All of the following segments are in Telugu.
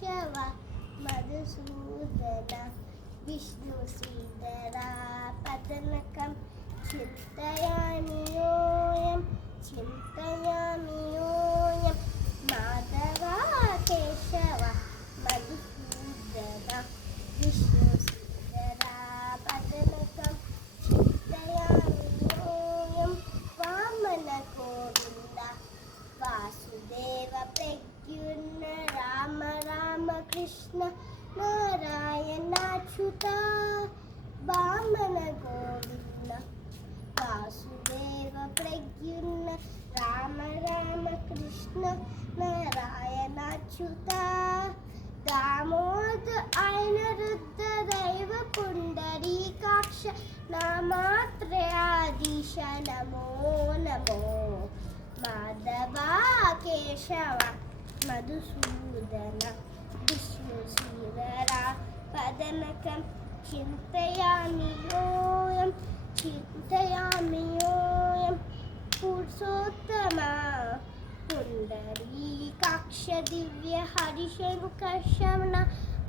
కేశవ మధుసూదన విష్ణు శ్రీధర పదనకం చింతయామియోయం చింతయామియోయం మాధవ కేశవ మధుసూదన విష్ణు శ్రీధర పదనకం చింతయామియోయం వామన గోవింద వాసుదేవ ప్రద్యుమ్న రామ రామ కృష్ణ నారాయణాచ్యుత వామన గోవింద వాసుదేవ ప్రద్యుమ్న రామ రామ కృష్ణ నారాయణాచ్యుత దామోద అనిరుద్ధ దైవ పుండరీకాక్ష నామాత్రయాధీశ నమో నమో మాధవ కేశవ మధుసూదన విష్ణు శ్రీధర పదనకం చింతయామియోయం చింతయామియోయం పురుషోత్తమ పుండరీకాక్ష దివ్య హరిశంకర శమన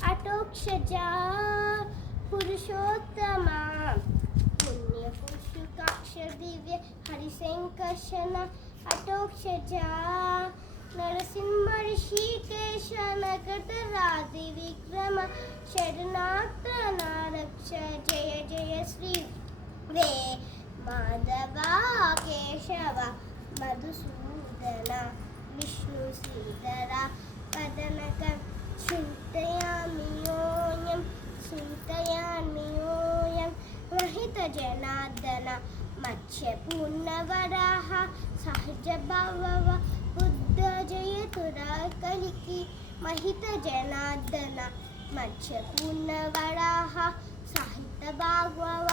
అటోక్షజా పురుషోత్తమ పుణ్య పురుషుకాక్ష దివ్య హరిశంకర్షణ అటోక్షజా నరసింహ ఋషికేశ నగట రాధి విక్రమ శరణార్థ నారక్ష జయ జయ శ్రీ వే మాధవ కేశవ మధుసూదన విష్ణు శ్రీధర పదనకం చింతయామియోయం చింతయామియోయం మహిత జనార్దన మత్స్య పూర్ణవరాహ సహజ భవ బుద్ధ జయతురా కలికి మహిత జనార్దన మత్స్య పూర్ణవరాహ సహిత భాగవ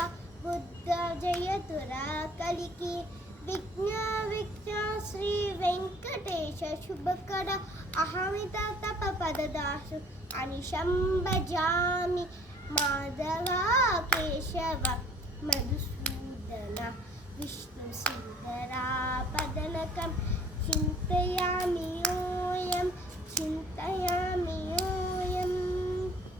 బుద్ధ జయతురా కలికి విఘ్న విఘ్న శ్రీ వెంకటేశ శుభకర అహమిత తప పదదాసు అనిశం భజామి మాధవ కేశవ మధుసూదన విష్ణు శ్రీధర పదనకం చింతయామియోయం చింతయామియోయం